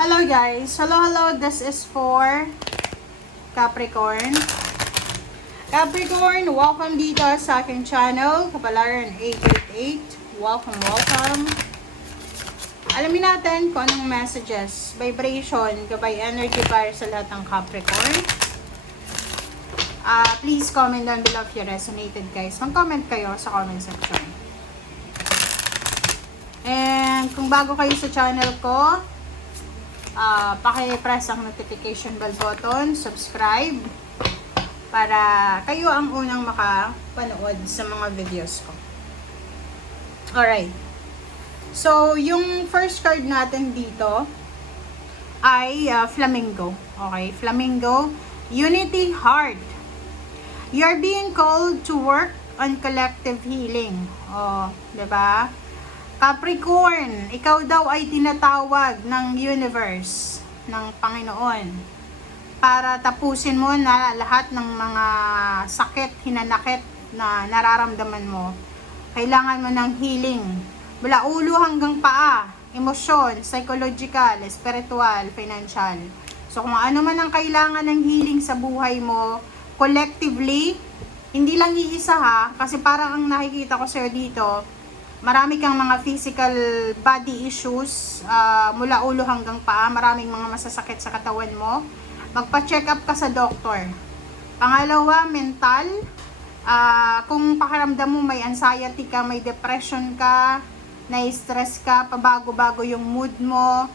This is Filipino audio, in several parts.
Hello guys. Hello. This is for Capricorn. Capricorn, welcome dito sa aking channel, Kapalaran 888. Welcome. Alamin natin kung anong messages, vibration, gabay energy para sa lahat ng Capricorn. Please comment down below if you resonated, guys. Mag-comment kayo sa comment section. And kung bago kayo sa channel ko, paki-press ang notification bell button, subscribe, para kayo ang unang makapanood sa mga videos ko. Alright. So, yung first card natin dito ay Flamingo. Okay, Flamingo, Unity Heart. You're being called to work on collective healing. Oh, 'di ba? Capricorn, ikaw daw ay tinatawag ng universe, ng Panginoon, para tapusin mo na lahat ng mga sakit, hinanakit na nararamdaman mo. Kailangan mo ng healing. Mula ulo hanggang paa, emosyon, psychological, spiritual, financial. So kung ano man ang kailangan ng healing sa buhay mo, collectively, hindi lang iisa ha, kasi parang ang nakikita ko sa'yo dito, marami kang mga physical body issues, mula ulo hanggang paa, maraming mga masasakit sa katawan mo. Magpa-check up ka sa doktor. Pangalawa, mental. Kung pakiramdam mo may anxiety ka, may depression ka, na-stress ka, pabago-bago yung mood mo,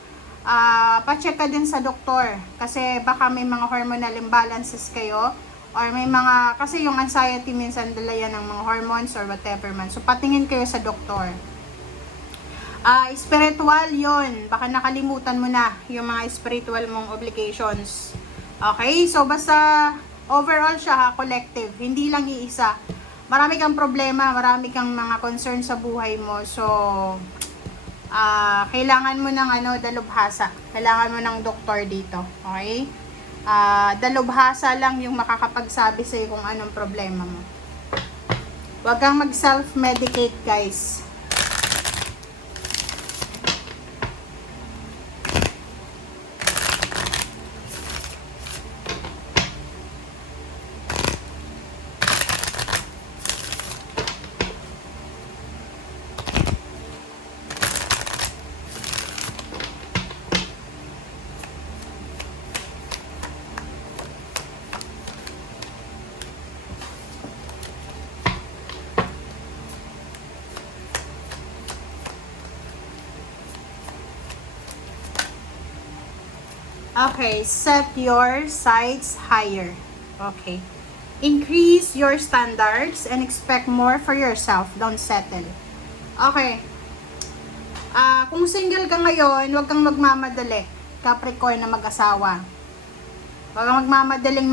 pa-check ka din sa doktor. Kasi baka may mga hormonal imbalances kayo. Or may mga, kasi yung anxiety minsan dala yan ng mga hormones or whatever man. So, patingin kayo sa doktor. Spiritual yon, baka nakalimutan mo na yung mga spiritual mong obligations. Okay, so basta overall siya ha, collective, hindi lang iisa. Marami kang problema, marami kang mga concern sa buhay mo. So, kailangan mo ng dalubhasa. Kailangan mo ng doktor dito. Okay? Dalubhasa lang yung makakapagsabi sa'yo kung anong problema mo. Huwag kang mag-self-medicate, guys. Okay, set your sights higher. Okay. Increase your standards and expect more for yourself. Don't settle. Okay. Kung single ka ngayon, huwag kang magmamadali. Capricorn na mag-asawa. Huwag kang magmamadaling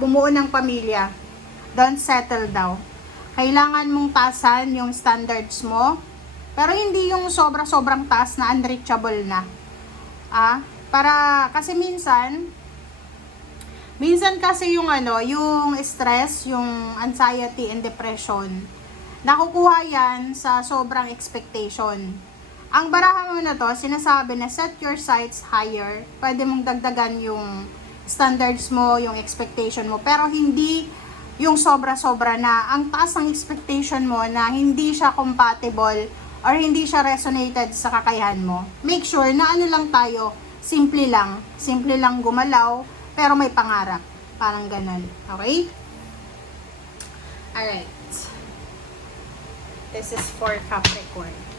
bumuo ng pamilya. Don't settle daw. Kailangan mong taasan yung standards mo. Pero hindi yung sobra-sobrang taas na unreachable na. Para kasi minsan kasi yung yung stress, yung anxiety and depression, nakukuha yan sa sobrang expectation. Ang barahan mo na to, sinasabi na set your sights higher. Pwede mong dagdagan yung standards mo, yung expectation mo, pero hindi yung sobra-sobra na ang taas ng expectation mo na hindi siya compatible or hindi siya resonated sa kakayahan mo. Make sure na lang tayo, simple lang gumalaw, pero may pangarap. Parang ganun. Okay? Alright. This is for Capricorn.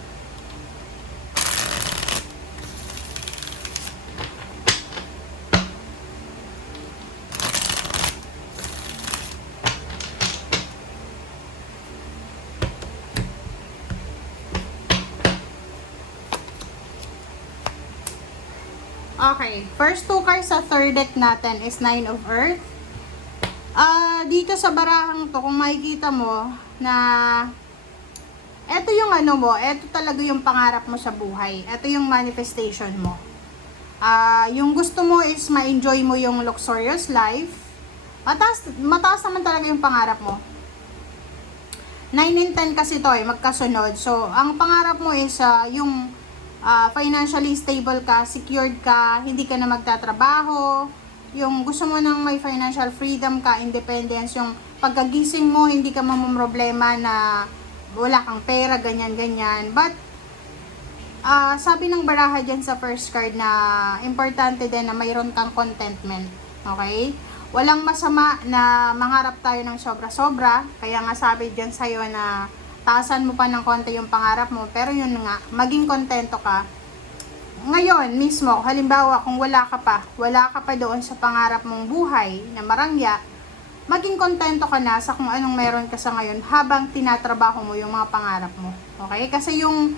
Okay, first two cards sa third deck natin is Nine of Earth. Dito sa barahang to, kung makikita mo na eto yung eto talaga yung pangarap mo sa buhay. Eto yung manifestation mo. Yung gusto mo is ma-enjoy mo yung luxurious life. Mataas naman talaga yung pangarap mo. 9 and 10 kasi to magkasunod. So, ang pangarap mo is yung financially stable ka, secured ka, hindi ka na magtatrabaho, yung gusto mo ng may financial freedom ka, independence, yung pagkagising mo, hindi ka mamumroblema na wala kang pera, ganyan-ganyan. But, sabi ng baraha dyan sa first card na importante din na mayroon kang contentment. Okay? Walang masama na mangarap tayo ng sobra-sobra. Kaya nga sabi dyan sa'yo na taasan mo pa ng konti yung pangarap mo. Pero yun nga, maging kontento ka. Ngayon mismo, halimbawa kung wala ka pa doon sa pangarap mong buhay na marangya, maging kontento ka na sa kung anong meron ka sa ngayon habang tinatrabaho mo yung mga pangarap mo. Okay? Kasi yung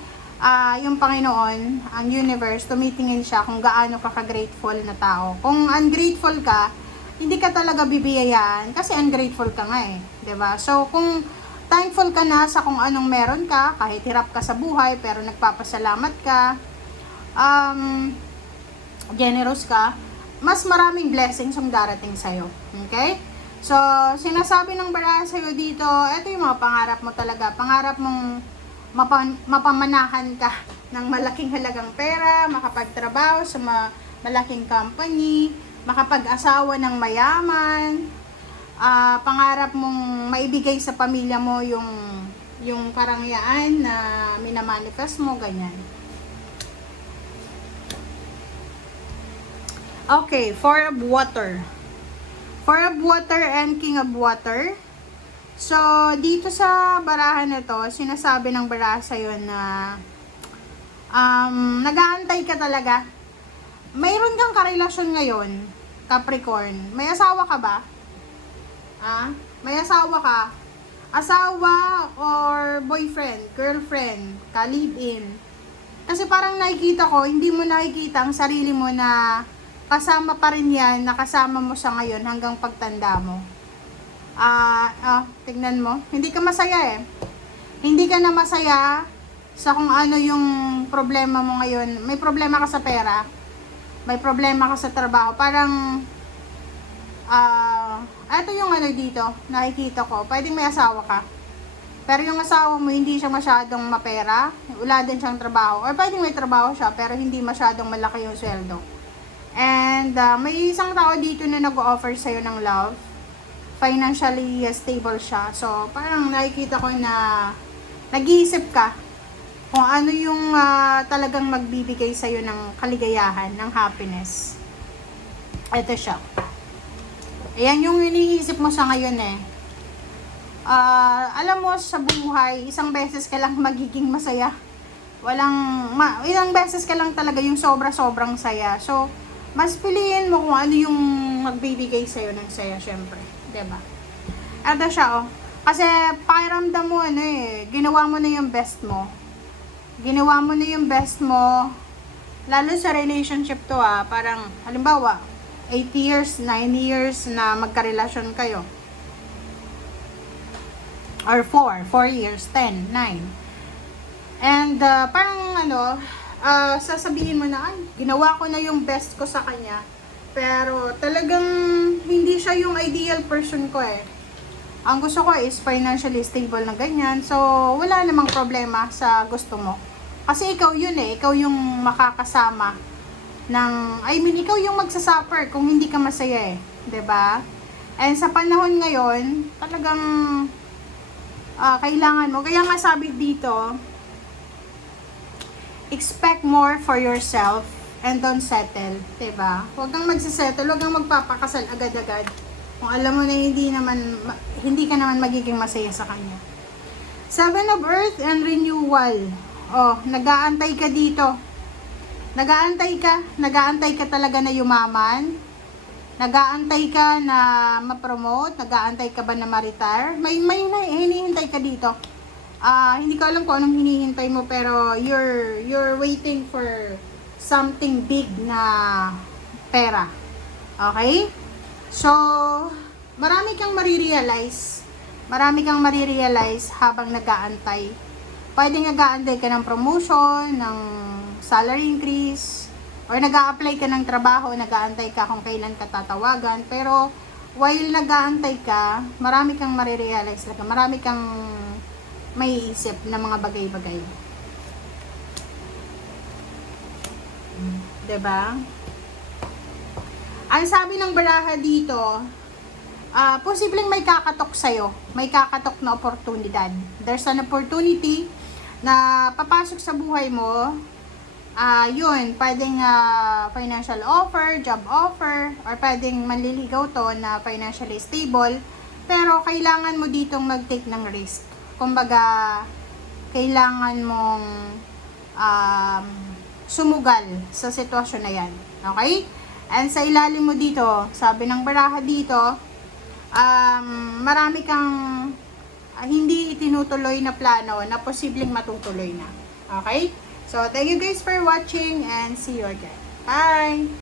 Panginoon, ang universe, tumitingin siya kung gaano ka ka-grateful na tao. Kung ungrateful ka, hindi ka talaga bibiyayaan kasi ungrateful ka nga eh. 'Di ba? So, kung thankful ka na sa kung anong meron ka, kahit hirap ka sa buhay, pero nagpapasalamat ka, generous ka, mas maraming blessings ang darating sa'yo. Okay? So, sinasabi ng baraha sa'yo dito, ito yung mga pangarap mo talaga. Pangarap mong mapamanahan ka ng malaking halagang pera, makapagtrabaho sa malaking company, makapag-asawa ng mayaman, pangarap mong maibigay sa pamilya mo yung karangyaan na minamanifest mo, ganyan. Okay, Four of Water. Four of Water and King of Water. So, dito sa barahan na to, sinasabi ng baraha sa'yo na nag-aantay ka talaga. Mayroon kang karelasyon ngayon, Capricorn. May asawa ka ba? May asawa ka? Asawa or boyfriend, girlfriend, ka-live-in. Kasi parang nakikita ko, hindi mo nakikita ang sarili mo na kasama pa rin yan, nakasama mo sa ngayon hanggang pagtanda mo. Tignan mo. Hindi ka masaya eh. Hindi ka na masaya sa kung ano yung problema mo ngayon. May problema ka sa pera. May problema ka sa trabaho. Parang, ito yung ano dito, nakikita ko. Pwedeng may asawa ka. Pero yung asawa mo, hindi siya masyadong mapera. Wala din siyang trabaho. Or pwedeng may trabaho siya, pero hindi masyadong malaki yung sweldo. And, may isang tao dito na nag-offer sa'yo ng love. Financially stable siya. So, parang nakikita ko na nag-iisip ka kung ano yung talagang magbibigay sa'yo ng kaligayahan, ng happiness. Ito siya. Ayan yung iniisip mo sa ngayon eh. Alam mo, sa buhay, isang beses ka lang magiging masaya. Ilang beses ka lang talaga yung sobra-sobrang saya. So, mas piliin mo kung ano yung magbibigay sa'yo ng saya, syempre. Diba? Ito siya, oh. Kasi, pakiramdam mo, ginawa mo na yung best mo. Ginawa mo na yung best mo. Lalo sa relationship to, parang, halimbawa, 8 years, 9 years na magkarelasyon kayo. Or 4 years, 10, 9. And, parang, sasabihin mo na, ginawa ko na yung best ko sa kanya. Pero talagang hindi siya yung ideal person ko eh. Ang gusto ko is financially stable na ganyan. So, wala namang problema sa gusto mo. Kasi ikaw yun eh. Ikaw yung makakasama ikaw yung magsasuffer kung hindi ka masaya eh. 'Di ba? And sa panahon ngayon, talagang kailangan mo. Kaya nga sabi dito, expect more for yourself and don't settle, 'di ba? Huwag kang magse-settle, huwag kang magpapakasal agad-agad. Kung alam mo na hindi ka naman magiging masaya sa kanya. Seven of Earth and Renewal. Oh, nag-aantay ka dito. Nag-aantay ka talaga na yumaman. Nag-aantay ka na ma-promote, nag-aantay ka ba na ma-retire? May hinihintay ka dito. Hindi ko alam kung anong hinihintay mo, pero you're waiting for something big na pera. Okay? So, marami kang marirealize habang nag-aantay. Pwede nag-aantay ka ng promotion, ng salary increase, or nag-a-apply ka ng trabaho, nag-aantay ka kung kailan ka tatawagan. Pero, while nag-aantay ka, marami kang marirealize, marami kang maiisip na mga bagay-bagay. 'Diba? Ang sabi ng baraha dito, posibleng may kakatok sa'yo. May kakatok na oportunidad. There's an opportunity na papasok sa buhay mo. Yun, pwedeng financial offer, job offer, or pwedeng manliligaw to na financially stable. Pero kailangan mo ditong mag-take ng risk. Kumbaga, kailangan mong sumugal sa sitwasyon na yan. Okay? And sa ilalim mo dito, sabi ng baraha dito, marami kang hindi itinutuloy na plano na posibleng matutuloy na. Okay? So, thank you guys for watching and see you again. Bye!